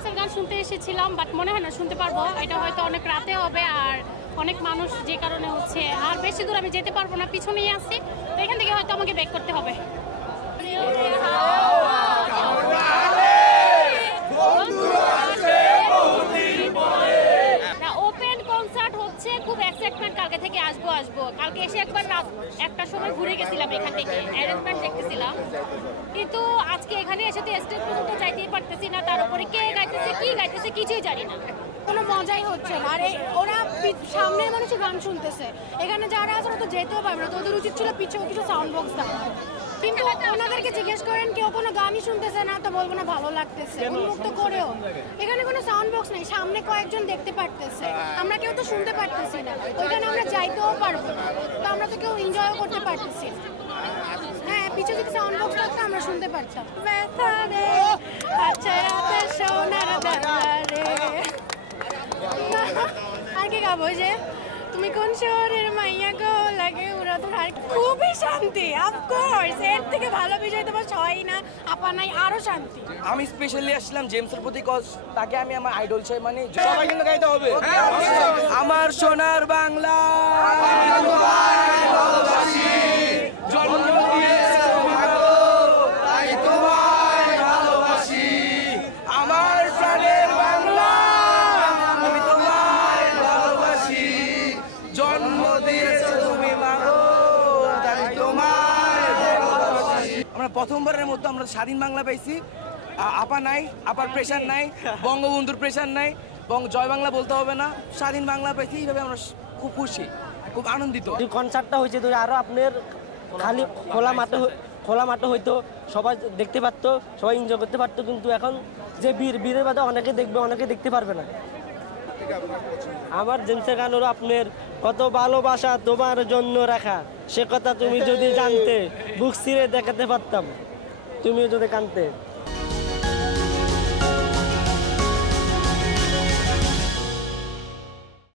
জেমসের গান শুনতে এসেছিলাম, বাট মনে হয় না শুনতে পারবো। এটা হয়তো অনেক রাতে হবে আর অনেক মানুষ যে কারণে হচ্ছে, আর বেশি দূর আমি যেতে পারবো না, পিছনেই আসছি, তো এখান থেকে হয়তো আমাকে ব্যাক করতে হবে। ওপেন কনসার্ট হচ্ছে, খুব এক্সাইটমেন্ট, কালকে থেকে আসবো। কালকে এসে একবার রাত 1টার সময় ঘুরে গেছিলাম, এখান থেকে অ্যারেঞ্জমেন্ট দেখতেছিলাম, কিন্তু আজকে এখানে এসে তো স্টেজ পর্যন্ত যাইতেই পারতেছি না। তার উপরে কে গাইতেছে কি গাইতেছে কিছুই জানি না, কোনো মজাই হচ্ছে না। আর ওরা সামনে মানুষের গান শুনতেছে, এখানে যারা আছে ওরা তো যেতেও পারবে না, তো ওদের উচিত ছিল পিছিয়ে কিছু সাউন্ড বক্স দেওয়া। কিন্তু ওনাদেরকে জিজ্ঞেস করেন কেউ কোনো গানই শুনতেছে না, তো বলবো না ভালো লাগতেছে, উন্মুক্ত করেও। এখানে কোনো সাউন্ড বক্স নেই, সামনে কয়েকজন দেখতে পারতেছে, আমরা কেউ তো শুনতে পারতেছি না, ওইখানে আমরা যাইতেও পারবো না, তো আমরা তো কেউ এনজয়ও করতে পারতেছি। হ্যাঁ, পিছিয়ে যদি সাউন্ড বক্স থাকতো আমরা শুনতে পারতাম। ব্যথা রে আচ্ছা রাতে সোনার বেলা রে। আর কি গাবো, যে তুমি কোন শহরের মাইয়া গো লাগে ওরা তো। খুবই শান্তি, অফকোর্স, এর থেকে ভালো বিষয় তোমার হয় না, আপা নাই, আরো শান্তি। আমি স্পেশালি আসলাম জেমসের প্রতি, কজ তাকে আমি আমার আইডল চাই, মানে সবাই কিন্তু গাইতে হবে। আমার সোনার বাংলা প্রথমবারের মতো আমরা স্বাধীন বাংলা পাইছি। আপা নাই, আপার প্রেশার নাই, বঙ্গবন্ধুর প্রেশার নাই, জয় বাংলা বলতে হবে না, স্বাধীন বাংলা পাইছি। এইভাবে আমরা খুব খুশি, খুব আনন্দিত। কনসার্টটা হয়েছে তো আরো আপনার খালি খোলা মাঠে হইতো, সবাই দেখতে পারতো, সবাই এনজয় করতে পারতো, কিন্তু এখন যে বীরের বাদে অনেকে দেখবে, অনেকে দেখতে পারবে না। আমার জেমসের গান হলো আপনার কত ভালোবাসা তোমার জন্য রাখা, সে কথা তুমি যদি জানতে, বুক ছিঁড়ে দেখাতে পারতাম, তুমিও যদি কানতে।